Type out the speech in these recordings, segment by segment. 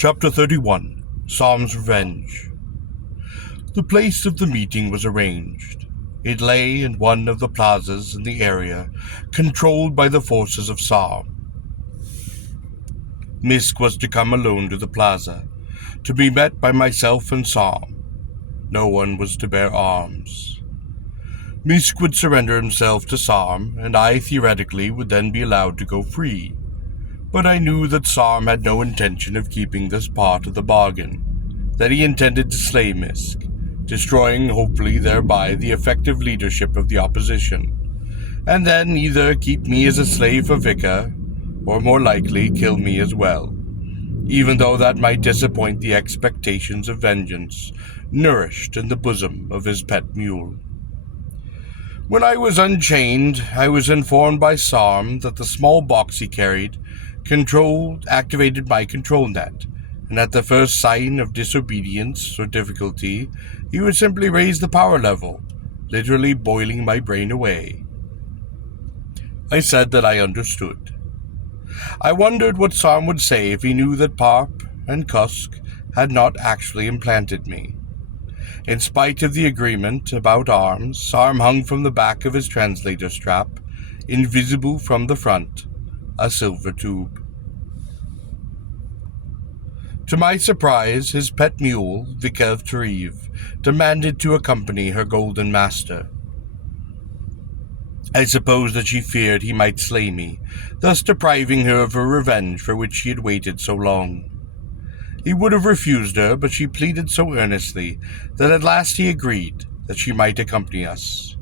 Chapter 31, Sarms Revenge. The place of the meeting was arranged. It lay in one of the plazas in the area controlled by the forces of Sarm. Misk was to come alone to the plaza, to be met by myself and Sarm. No one was to bear arms. Misk would surrender himself to Sarm, and I theoretically would then be allowed to go free. But I knew that Sarm had no intention of keeping this part of the bargain, that he intended to slay Misk, destroying hopefully thereby the effective leadership of the opposition, and then either keep me as a slave for Vika, or more likely kill me as well, even though that might disappoint the expectations of vengeance nourished in the bosom of his pet mule. When I was unchained, I was informed by Sarm that the small box he carried activated my control net, and at the first sign of disobedience or difficulty, he would simply raise the power level, literally boiling my brain away. I said that I understood. I wondered what Sarm would say if he knew that Parp and Kusk had not actually implanted me. In spite of the agreement about arms, Sarm hung from the back of his translator strap, invisible from the front, a silver tube. To my surprise, his pet mule, Vika of Tariv, demanded to accompany her golden master. I suppose that she feared he might slay me, thus depriving her of her revenge for which she had waited so long. He would have refused her, but she pleaded so earnestly that at last he agreed that she might accompany us.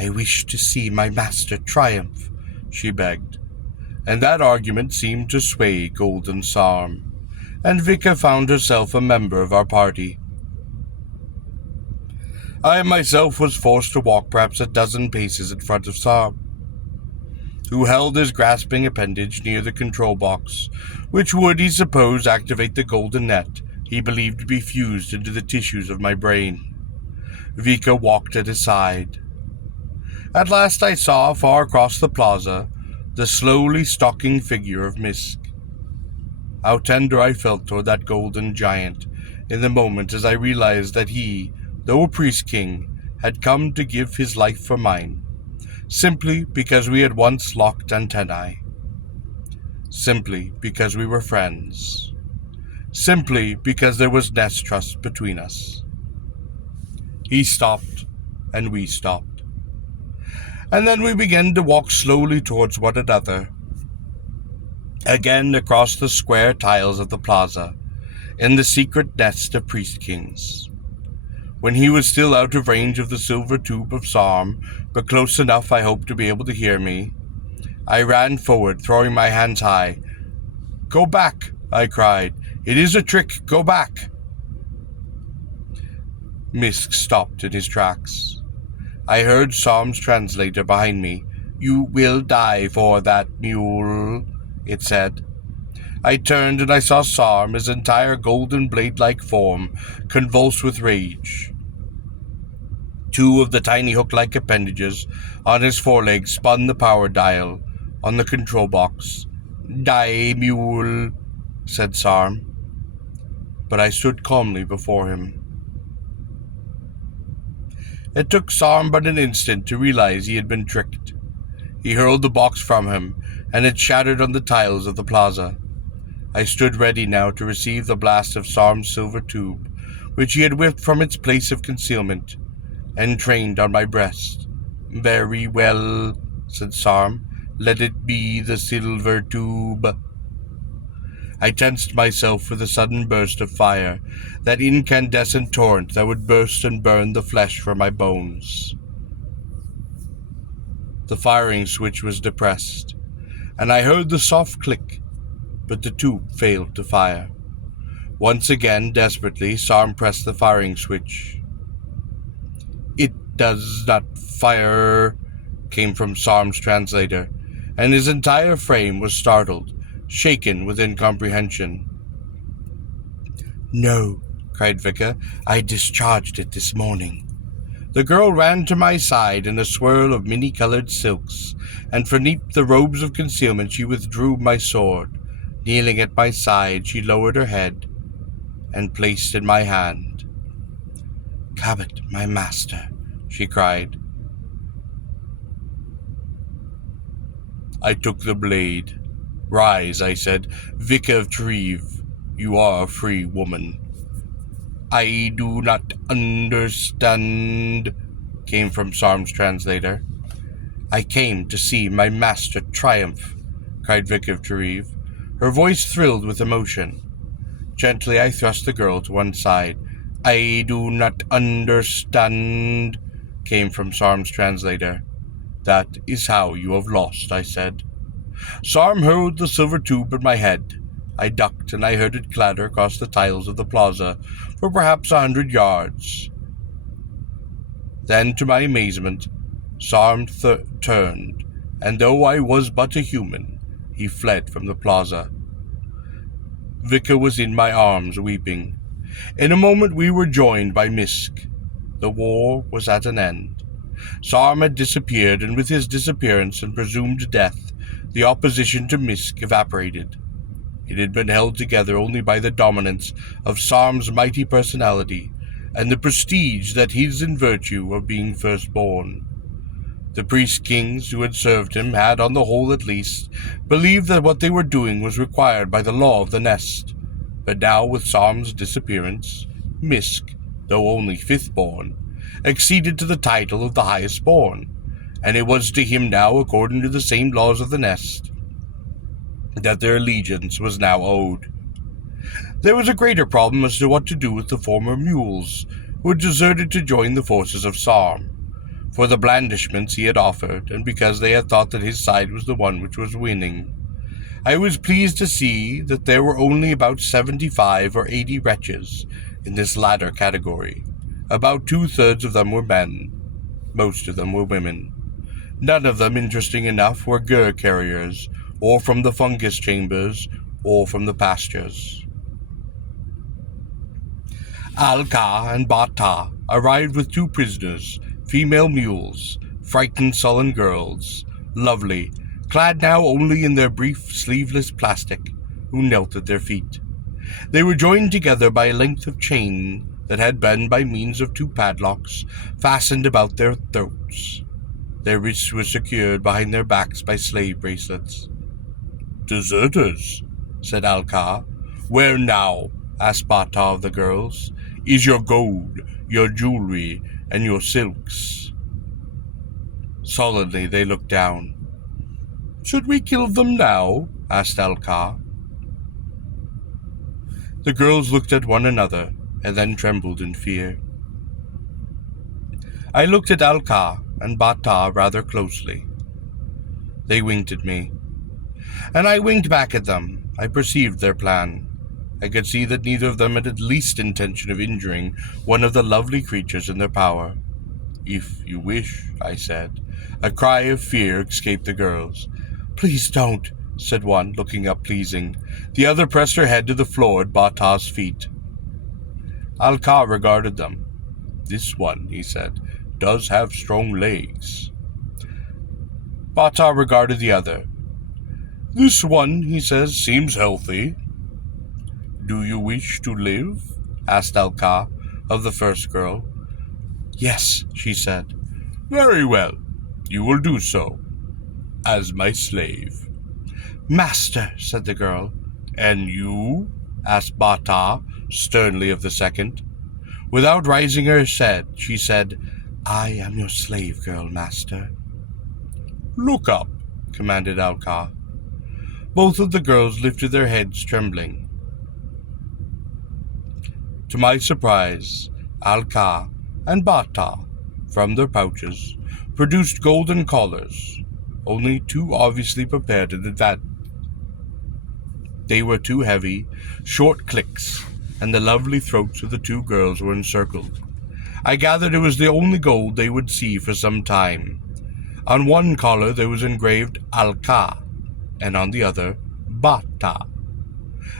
"I wish to see my master triumph," she begged, and that argument seemed to sway Golden Sarm, and Vika found herself a member of our party. I myself was forced to walk perhaps a dozen paces in front of Sarm, who held his grasping appendage near the control box, which would, he supposed, activate the golden net he believed to be fused into the tissues of my brain. Vika walked at his side. At last I saw, far across the plaza, the slowly stalking figure of Misk. How tender I felt toward that golden giant in the moment as I realized that he, though a priest king, had come to give his life for mine, simply because we had once locked antennae, simply because we were friends, simply because there was nest trust between us. He stopped, and we stopped, and then we began to walk slowly towards one another, again across the square tiles of the plaza, in the secret nest of priest kings. When he was still out of range of the silver tube of Sarm, but close enough I hoped to be able to hear me, I ran forward, throwing my hands high. "Go back," I cried. "It is a trick. Go back." Misk stopped in his tracks. I heard Sarm's translator behind me. "You will die for that mule," it said. I turned and I saw Sarm, his entire golden blade-like form, convulsed with rage. Two of the tiny hook-like appendages on his forelegs spun the power dial on the control box. "Die, mule," said Sarm. But I stood calmly before him. It took Sarm but an instant to realize he had been tricked. He hurled the box from him, and it shattered on the tiles of the plaza. I stood ready now to receive the blast of Sarm's silver tube, which he had whipped from its place of concealment, and trained on my breast. "Very well," said Sarm. "Let it be the silver tube." I tensed myself for the sudden burst of fire, that incandescent torrent that would burst and burn the flesh from my bones. The firing switch was depressed, and I heard the soft click, but the tube failed to fire. Once again, desperately, Sarm pressed the firing switch. "It does not fire," came from Sarm's translator, and his entire frame was startled, shaken with incomprehension. "No," cried Vika. "I discharged it this morning." The girl ran to my side in a swirl of many-colored silks, and from beneath the robes of concealment she withdrew my sword, Kneeling at my side, she lowered her head and placed in my hand. "Cabot, my master," she cried. I took the blade. "Rise," I said. "Vicar of Treve, you are a free woman." "I do not understand," came from Sarms' translator. "I came to see my master triumph," cried Vicar of Treve. Her voice thrilled with emotion. Gently I thrust the girl to one side. "I do not understand," came from Sarm's translator. "That is how you have lost," I said. Sarm hurled the silver tube at my head. I ducked, and I heard it clatter across the tiles of the plaza for perhaps 100 yards. Then, to my amazement, Sarm turned, and though I was but a human, he fled from the plaza. Vicar was in my arms, weeping. In a moment we were joined by Misk. The war was at an end. Sarm had disappeared, and with his disappearance and presumed death, the opposition to Misk evaporated. It had been held together only by the dominance of Sarm's mighty personality, and the prestige that is in virtue of being firstborn. The priest-kings who had served him had, on the whole at least, believed that what they were doing was required by the law of the nest. But now, with Sarm's disappearance, Misk, though only fifth-born, acceded to the title of the highest-born, and it was to him now, according to the same laws of the nest, that their allegiance was now owed. There was a greater problem as to what to do with the former mules, who had deserted to join the forces of Sarm, for the blandishments he had offered, and because they had thought that his side was the one which was winning. I was pleased to see that there were only about 75 or 80 wretches in this latter category. About 2/3 of them were men. Most of them were women. None of them, interesting enough, were Gor carriers, or from the fungus chambers, or from the pastures. Al-Ka and Bata arrived with 2 prisoners, female mules, frightened, sullen girls, lovely, clad now only in their brief, sleeveless plastic, who knelt at their feet. They were joined together by a length of chain that had been, by means of 2 padlocks, fastened about their throats. Their wrists were secured behind their backs by slave bracelets. "Deserters," said Al-Ka. "Where now?" asked Bata of the girls. "Is your gold, your jewelry, and your silks?" Sullenly they looked down. "Should we kill them now?" asked Al-Ka. The girls looked at one another, and then trembled in fear. I looked at Al-Ka and Bata rather closely. They winked at me, and I winked back at them. I perceived their plan. I could see that neither of them had the least intention of injuring one of the lovely creatures in their power. "If you wish," I said. A cry of fear escaped the girls. "Please don't," said one, looking up pleasing. The other pressed her head to the floor at Bata's feet. Al-Ka regarded them. "This one," he said, "does have strong legs." Bata regarded the other. "This one," he says, "seems healthy." "Do you wish to live?" asked Al-Ka of the first girl. "Yes," she said. "Very well. You will do so, as my slave." "Master," said the girl. "And you?" asked Bata sternly of the second. Without raising her head, she said, "I am your slave girl, master." "Look up," commanded Al-Ka. Both of the girls lifted their heads, trembling. To my surprise, Al-Ka and Bata, from their pouches, produced golden collars, only too obviously prepared in advance. They were 2 heavy, short clicks, and the lovely throats of the 2 girls were encircled. I gathered it was the only gold they would see for some time. On one collar there was engraved Al-Ka, and on the other, Bata.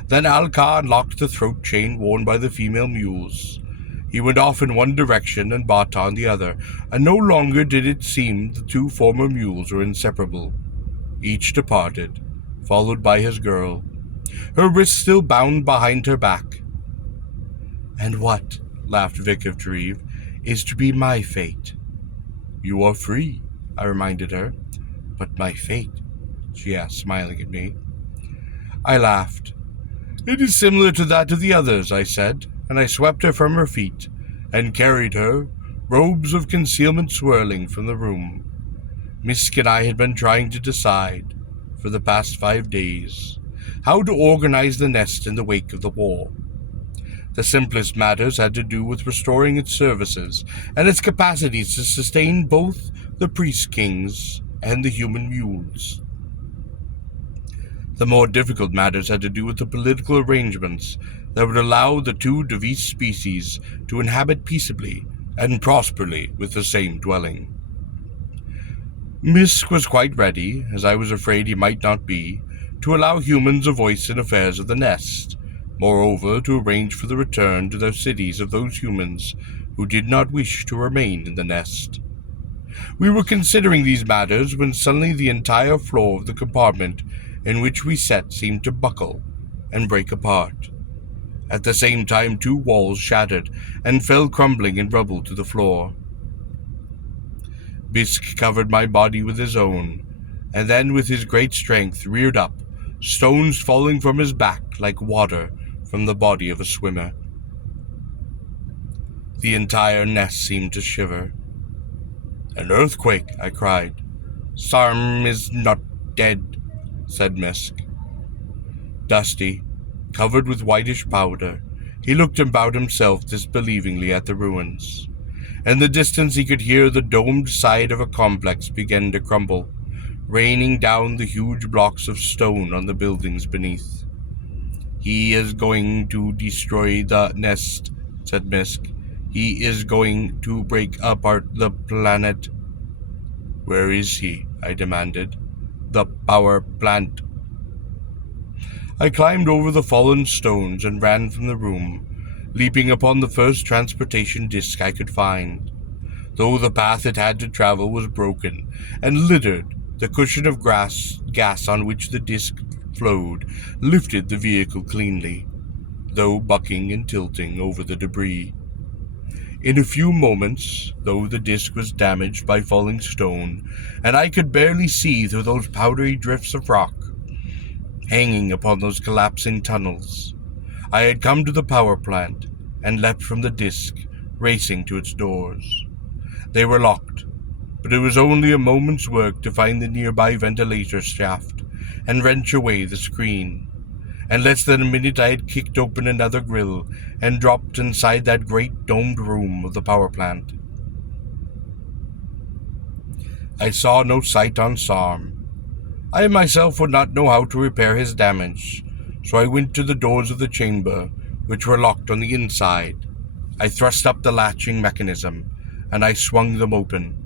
Then Al-Ka unlocked the throat chain worn by the female mules. He went off in one direction and Bata on the other, and no longer did it seem the 2 former mules were inseparable. Each departed, followed by his girl. her wrists still bound behind her back. "And what," laughed Vic of Dreve, "is to be my fate?" "You are free," I reminded her. "But my fate?" she asked, smiling at me. I laughed. "It is similar to that of the others," I said, and I swept her from her feet and carried her, robes of concealment swirling, from the room. Misk and I had been trying to decide, for the past 5 days, how to organize the nest in the wake of the war. The simplest matters had to do with restoring its services and its capacities to sustain both the priest kings and the human mules. The more difficult matters had to do with the political arrangements that would allow the two diverse species to inhabit peaceably and prosperly with the same dwelling. Misk was quite ready, as I was afraid he might not be, to allow humans a voice in affairs of the nest, moreover to arrange for the return to their cities of those humans who did not wish to remain in the nest. We were considering these matters when suddenly the entire floor of the compartment in which we sat seemed to buckle and break apart. At the same time, 2 walls shattered and fell crumbling in rubble to the floor. Bisk covered my body with his own, and then with his great strength reared up, stones falling from his back like water from the body of a swimmer. The entire nest seemed to shiver. "An earthquake!" I cried. "Sarm is not dead," said Misk. Dusty, covered with whitish powder, he looked about himself disbelievingly at the ruins. In the distance he could hear the domed side of a complex begin to crumble, raining down the huge blocks of stone on the buildings beneath. "He is going to destroy the nest," said Misk. "He is going to break apart the planet." "Where is he?" I demanded. "The power plant." I climbed over the fallen stones and ran from the room, leaping upon the first transportation disc I could find. Though the path it had to travel was broken and littered, the cushion of gas on which the disc flowed lifted the vehicle cleanly, though bucking and tilting over the debris. In a few moments, though the disc was damaged by falling stone, and I could barely see through those powdery drifts of rock hanging upon those collapsing tunnels, I had come to the power plant and leapt from the disc, racing to its doors. They were locked, but it was only a moment's work to find the nearby ventilator shaft and wrench away the screen. In less than a minute I had kicked open another grill and dropped inside that great domed room of the power plant. I saw no sight on Sarm. I myself would not know how to repair his damage, so I went to the doors of the chamber, which were locked on the inside. I thrust up the latching mechanism, and I swung them open.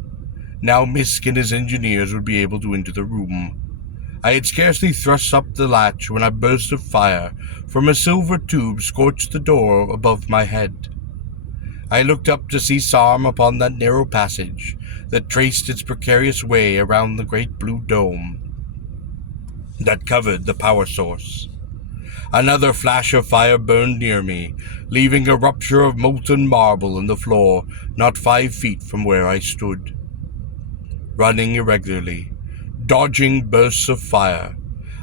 Now Misk and his engineers would be able to enter the room. I had scarcely thrust up the latch when a burst of fire from a silver tube scorched the door above my head. I looked up to see Sarm upon that narrow passage that traced its precarious way around the great blue dome that covered the power source. Another flash of fire burned near me, leaving a rupture of molten marble in the floor not 5 feet from where I stood. Running irregularly, dodging bursts of fire,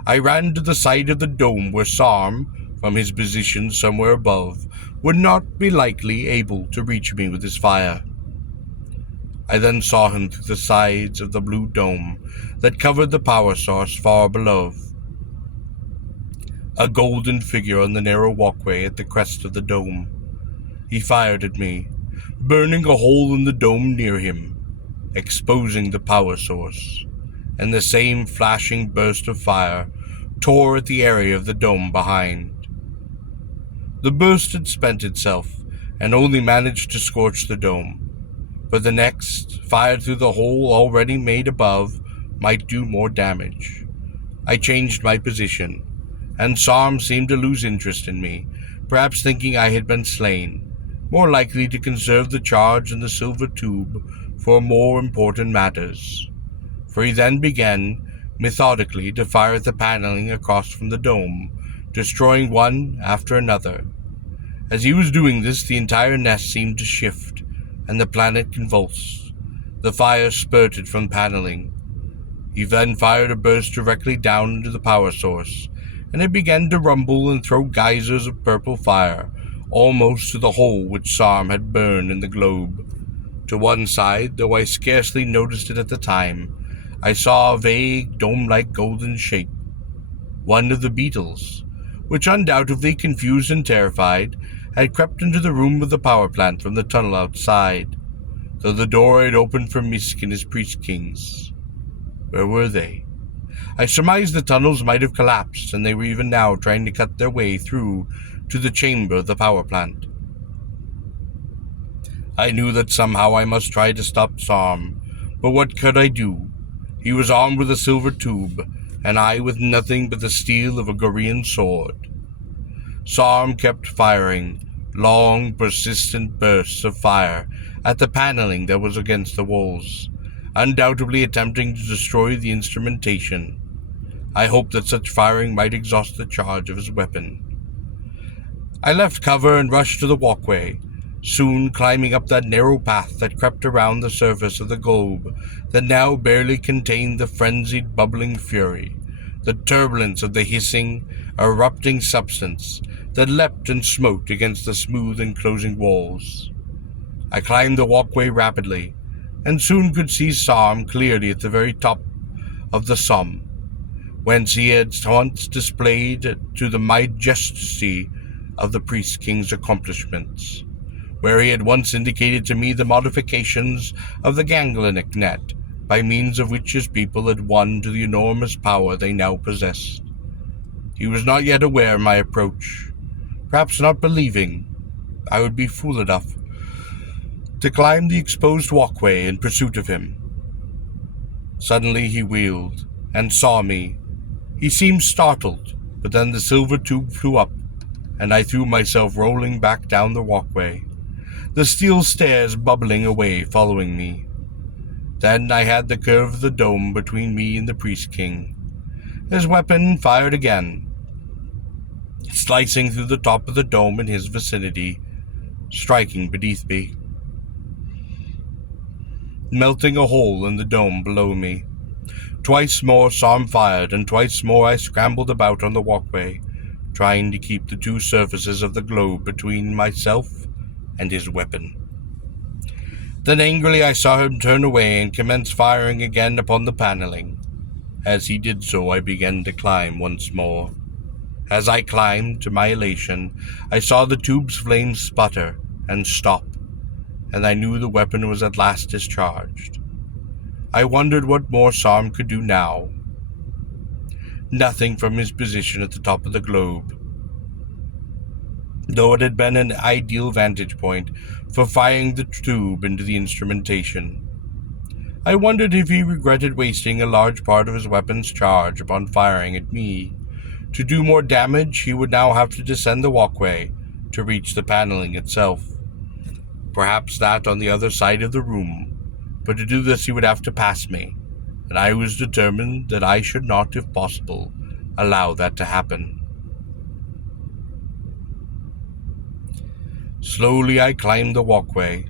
I ran to the side of the dome where Sarm, from his position somewhere above, would not be likely able to reach me with his fire. I then saw him through the sides of the blue dome that covered the power source far below. A golden figure on the narrow walkway at the crest of the dome. He fired at me, burning a hole in the dome near him, exposing the power source, and the same flashing burst of fire tore at the area of the dome behind. The burst had spent itself and only managed to scorch the dome, but the next, fired through the hole already made above, might do more damage. I changed my position, and Sarm seemed to lose interest in me, perhaps thinking I had been slain, more likely to conserve the charge in the silver tube for more important matters. For he then began, methodically, to fire at the paneling across from the dome, destroying one after another. As he was doing this, the entire nest seemed to shift, and the planet convulsed. The fire spurted from paneling. He then fired a burst directly down into the power source, and it began to rumble and throw geysers of purple fire, almost to the hole which Sarm had burned in the globe. To one side, though I scarcely noticed it at the time, I saw a vague, dome-like golden shape, one of the beetles, which undoubtedly, confused and terrified, had crept into the room of the power plant from the tunnel outside, though the door had opened for Misk and his priest-kings. Where were they? I surmised the tunnels might have collapsed, and they were even now trying to cut their way through to the chamber of the power plant. I knew that somehow I must try to stop Sarm, but what could I do? He was armed with a silver tube, and I with nothing but the steel of a Gorean sword. Sarm kept firing, long, persistent bursts of fire at the paneling that was against the walls, undoubtedly attempting to destroy the instrumentation. I hoped that such firing might exhaust the charge of his weapon. I left cover and rushed to the walkway, soon climbing up that narrow path that crept around the surface of the globe that now barely contained the frenzied, bubbling fury, the turbulence of the hissing, erupting substance that leapt and smote against the smooth enclosing walls. I climbed the walkway rapidly, and soon could see Sarm clearly at the very top of the sum, whence he had once displayed to the majesty of the priest-king's accomplishments, where he had once indicated to me the modifications of the ganglionic net, by means of which his people had won to the enormous power they now possessed. He was not yet aware of my approach, perhaps not believing I would be fool enough to climb the exposed walkway in pursuit of him. Suddenly he wheeled and saw me. He seemed startled, but then the silver tube flew up, and I threw myself rolling back down the walkway, the steel stairs bubbling away following me. Then I had the curve of the dome between me and the priest-king. His weapon fired again, slicing through the top of the dome in his vicinity, striking beneath me, melting a hole in the dome below me. Twice more Sarm fired, and twice more I scrambled about on the walkway, trying to keep the two surfaces of the globe between myself and his weapon. Then angrily I saw him turn away and commence firing again upon the paneling. As he did so, I began to climb once more. As I climbed, to my elation, I saw the tube's flames sputter and stop, and I knew the weapon was at last discharged. I wondered what more Sarm could do now. Nothing from his position at the top of the globe, though it had been an ideal vantage point for firing the tube into the instrumentation. I wondered if he regretted wasting a large part of his weapon's charge upon firing at me. To do more damage, he would now have to descend the walkway to reach the paneling itself. Perhaps that on the other side of the room, but to do this he would have to pass me, and I was determined that I should not, if possible, allow that to happen. Slowly I climbed the walkway,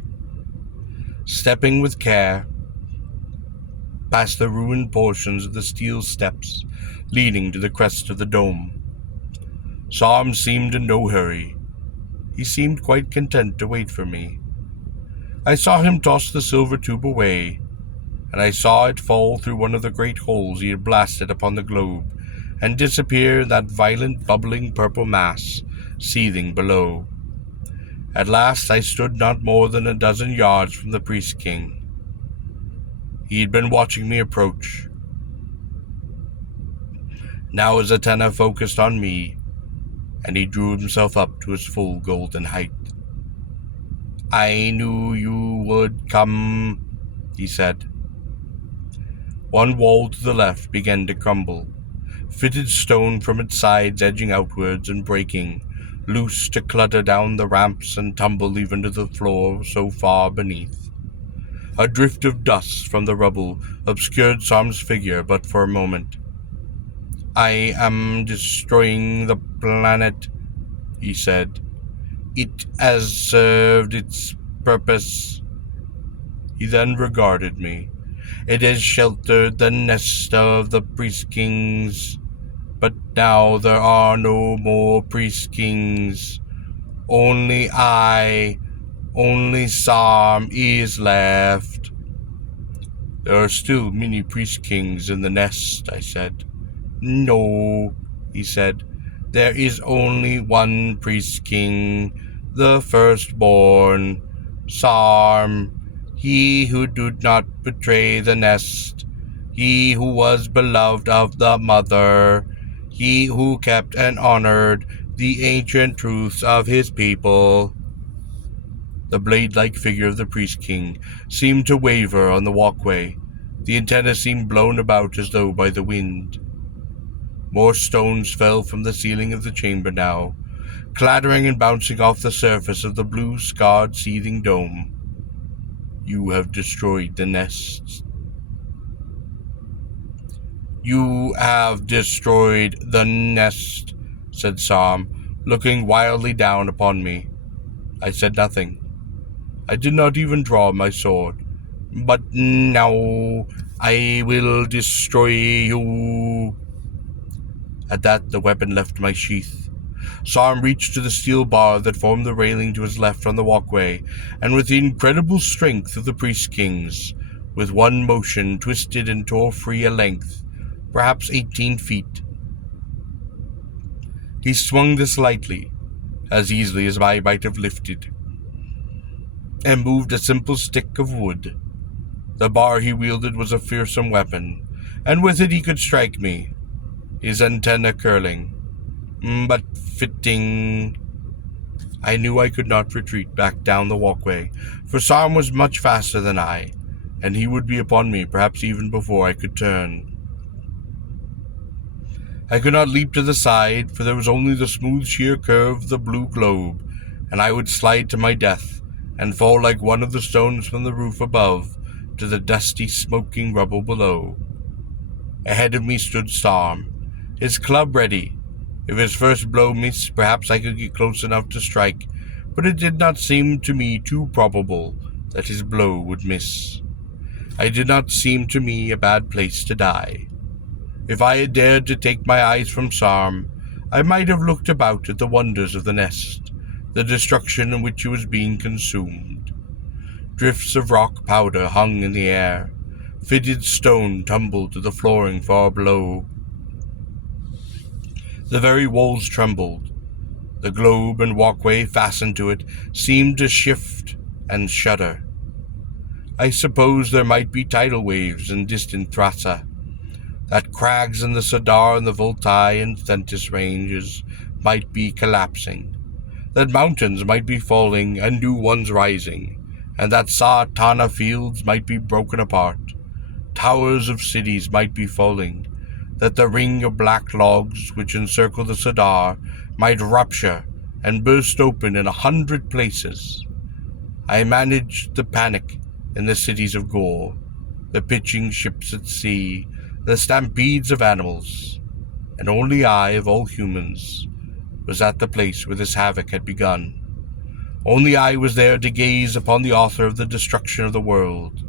stepping with care past the ruined portions of the steel steps leading to the crest of the dome. Sarm seemed in no hurry. He seemed quite content to wait for me. I saw him toss the silver tube away, and I saw it fall through one of the great holes he had blasted upon the globe, and disappear in that violent, bubbling purple mass seething below. At last I stood not more than a dozen yards from the priest-king. He had been watching me approach. Now his antenna focused on me, and he drew himself up to his full golden height. "I knew you would come," he said. One wall to the left began to crumble, fitted stone from its sides edging outwards and breaking, loose to clutter down the ramps and tumble even to the floor so far beneath. A drift of dust from the rubble obscured Sarm's figure but for a moment. "I am destroying the planet, he said. It has served its purpose. He then regarded me. It has sheltered the nest of the priest kings, but now there are no more priest kings. Only I, only Sarm is left. There are still many priest kings in the nest, I said. No, he said. There is only one priest king, the firstborn, Sarm, he who did not betray the nest, he who was beloved of the mother, he who kept and honored the ancient truths of his people. The blade-like figure of the priest king seemed to waver on the walkway. The antenna seemed blown about as though by the wind. More stones fell from the ceiling of the chamber now, clattering and bouncing off the surface of the blue-scarred, seething dome. You have destroyed the nest. You have destroyed the nest, said Sarm, looking wildly down upon me. I said nothing. I did not even draw my sword. But now I will destroy you. At that, the weapon left my sheath. Sarm reached to the steel bar that formed the railing to his left on the walkway, and with the incredible strength of the priest kings, with one motion twisted and tore free a length, perhaps 18 feet. He swung this lightly, as easily as I might have lifted, and moved a simple stick of wood. The bar he wielded was a fearsome weapon, and with it he could strike me, his antenna curling, but fitting. I knew I could not retreat back down the walkway, for Sarm was much faster than I, and he would be upon me perhaps even before I could turn. I could not leap to the side, for there was only the smooth sheer curve of the blue globe, and I would slide to my death, and fall like one of the stones from the roof above to the dusty, smoking rubble below. Ahead of me stood Sarm, his club ready. If his first blow missed, perhaps I could get close enough to strike, but it did not seem to me too probable that his blow would miss. It did not seem to me a bad place to die. If I had dared to take my eyes from Sarm, I might have looked about at the wonders of the nest, the destruction in which it was being consumed. Drifts of rock powder hung in the air. Fitted stone tumbled to the flooring far below. The very walls trembled. The globe and walkway fastened to it seemed to shift and shudder. I suppose there might be tidal waves in distant Thrasa, that crags in the Sadar and the Voltai and Thentis ranges might be collapsing, that mountains might be falling and new ones rising, and that Sartana fields might be broken apart, towers of cities might be falling, that the ring of black logs which encircle the Sadar might rupture and burst open in 100 places. I managed the panic in the cities of Gor, the pitching ships at sea, the stampedes of animals, and only I, of all humans, was at the place where this havoc had begun. Only I was there to gaze upon the author of the destruction of the world,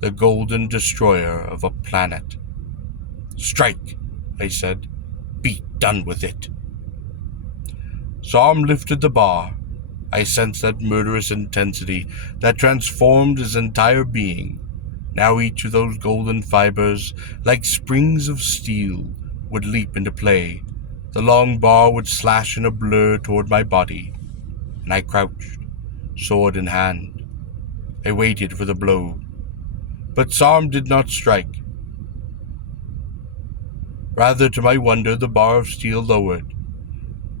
the golden destroyer of a planet. "Strike," I said. "Be done with it." Sarm lifted the bar. I sensed that murderous intensity that transformed his entire being. Now each of those golden fibers, like springs of steel, would leap into play. The long bar would slash in a blur toward my body, and I crouched, sword in hand. I waited for the blow. But Sarm did not strike. Rather, to my wonder, the bar of steel lowered.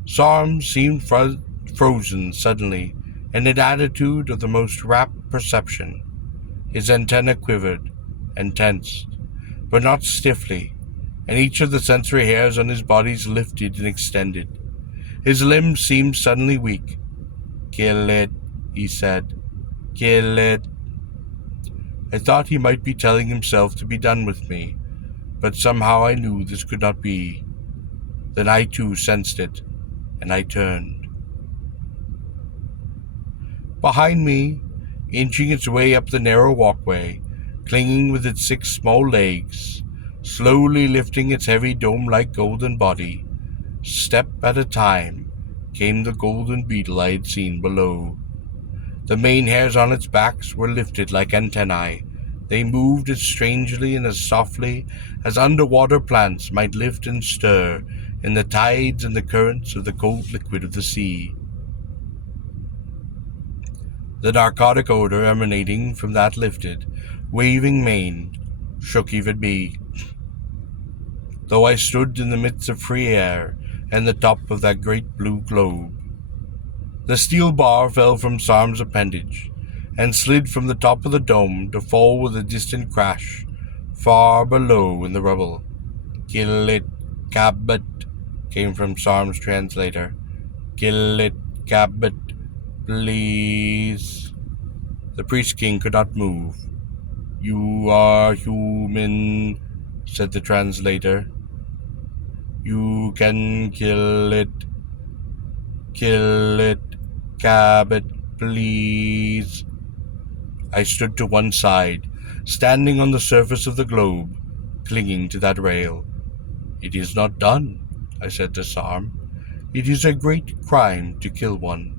Sarm seemed frozen suddenly, in an attitude of the most rapt perception. His antenna quivered and tensed, but not stiffly, and each of the sensory hairs on his body lifted and extended. His limbs seemed suddenly weak. "Kill it," he said. "Kill it." I thought he might be telling himself to be done with me, but somehow I knew this could not be. Then I too sensed it, and I turned. Behind me, inching its way up the narrow walkway, clinging with its 6 small legs, slowly lifting its heavy dome-like golden body, step at a time, came the golden beetle I had seen below. The mane hairs on its backs were lifted like antennae. They moved as strangely and as softly as underwater plants might lift and stir in the tides and the currents of the cold liquid of the sea. The narcotic odor emanating from that lifted, waving mane shook even me, though I stood in the midst of free air and the top of that great blue globe. The steel bar fell from Sarm's appendage and slid from the top of the dome to fall with a distant crash far below in the rubble. "Kill it, Cabot," came from Sarm's translator. "Kill it, Cabot, please." The priest king could not move. "You are human," said the translator. "You can kill it. Kill it, Cabot, please." I stood to one side, standing on the surface of the globe, clinging to that rail. "It is not done," I said to Sarm. "It is a great crime to kill one."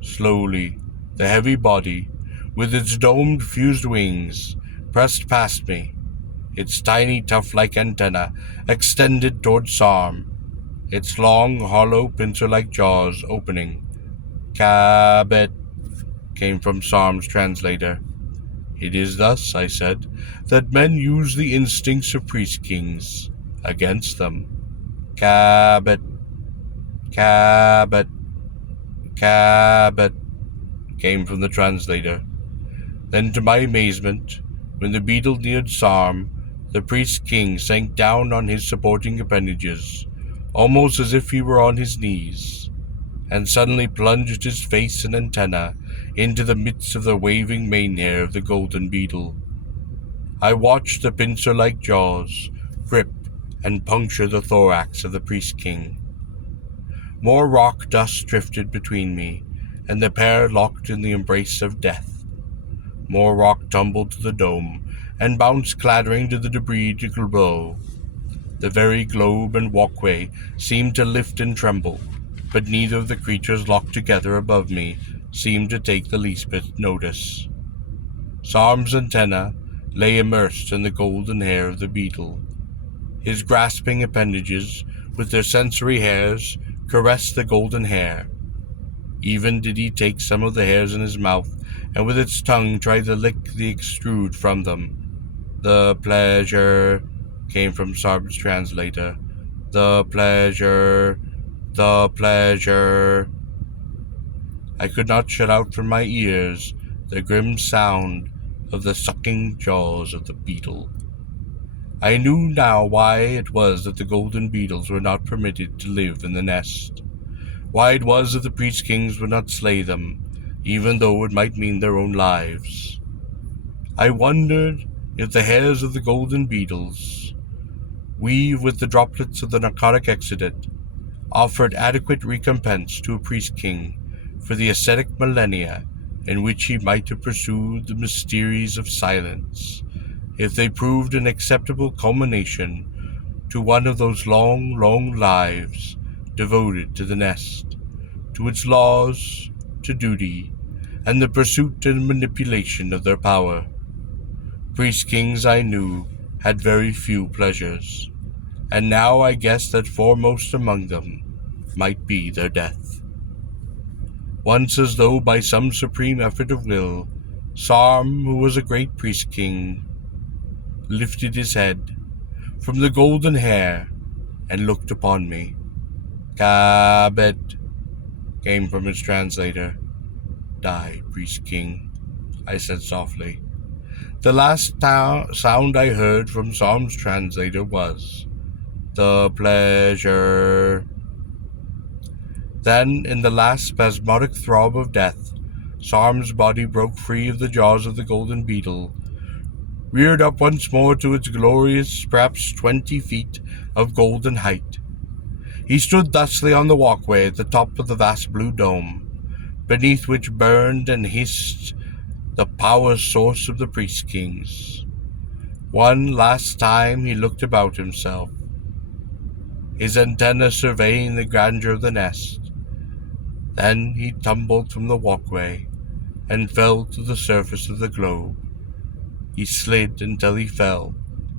Slowly, the heavy body, with its domed fused wings, pressed past me, its tiny tuft-like antenna extended toward Sarm, its long, hollow, pincer-like jaws opening. "Cabot," came from Sarm's translator. "It is thus," I said, "that men use the instincts of priest-kings against them." "Cabot, Cabot, Cabot," came from the translator. Then, to my amazement, when the beetle neared Sarm, the priest-king sank down on his supporting appendages, almost as if he were on his knees, and suddenly plunged his face and antenna into the midst of the waving mane hair of the golden beetle. I watched the pincer-like jaws grip and puncture the thorax of the priest-king. More rock dust drifted between me, and the pair locked in the embrace of death. More rock tumbled to the dome, and bounced clattering to the debris below. The very globe and walkway seemed to lift and tremble, but neither of the creatures locked together above me seemed to take the least bit notice. Sarm's antenna lay immersed in the golden hair of the beetle. His grasping appendages, with their sensory hairs, caressed the golden hair. Even did he take some of the hairs in his mouth, and with its tongue try to lick the extrude from them. "The pleasure," came from Sarm's translator. "The pleasure, the pleasure." I could not shut out from my ears the grim sound of the sucking jaws of the beetle. I knew now why it was that the golden beetles were not permitted to live in the nest, why it was that the priest-kings would not slay them, even though it might mean their own lives. I wondered if the hairs of the golden beetles, weaved with the droplets of the narcotic exudate, offered adequate recompense to a priest-king for the ascetic millennia in which he might have pursued the mysteries of silence, if they proved an acceptable culmination to one of those long, long lives devoted to the nest, to its laws, to duty, and the pursuit and manipulation of their power. Priest-kings, I knew, had very few pleasures, and now I guessed that foremost among them might be their death. Once, as though by some supreme effort of will, Sarm, who was a great priest-king, lifted his head from the golden hair and looked upon me. "Cabot," came from his translator. "Die, priest-king," I said softly. The last sound I heard from Sarm's translator was, "The pleasure." Then, in the last spasmodic throb of death, Sarm's body broke free of the jaws of the golden beetle, reared up once more to its glorious, perhaps 20 feet of golden height, He stood thusly on the walkway at the top of the vast blue dome, beneath which burned and hissed the power source of the Priest Kings. One last time he looked about himself, his antenna surveying the grandeur of the nest. Then he tumbled from the walkway and fell to the surface of the globe. He slid until he fell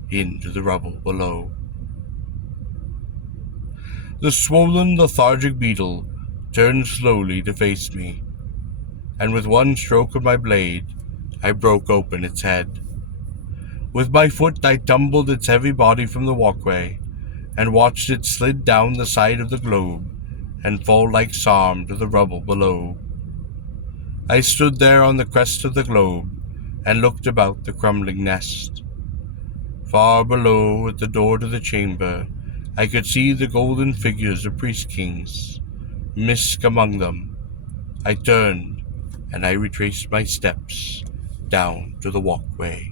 into the rubble below. The swollen, lethargic beetle turned slowly to face me, and with one stroke of my blade, I broke open its head. With my foot, I tumbled its heavy body from the walkway, and watched it slid down the side of the globe and fall like Sarm to the rubble below. I stood there on the crest of the globe and looked about the crumbling nest. Far below, at the door to the chamber, I could see the golden figures of priest kings, Misk among them. I turned, and I retraced my steps down to the walkway.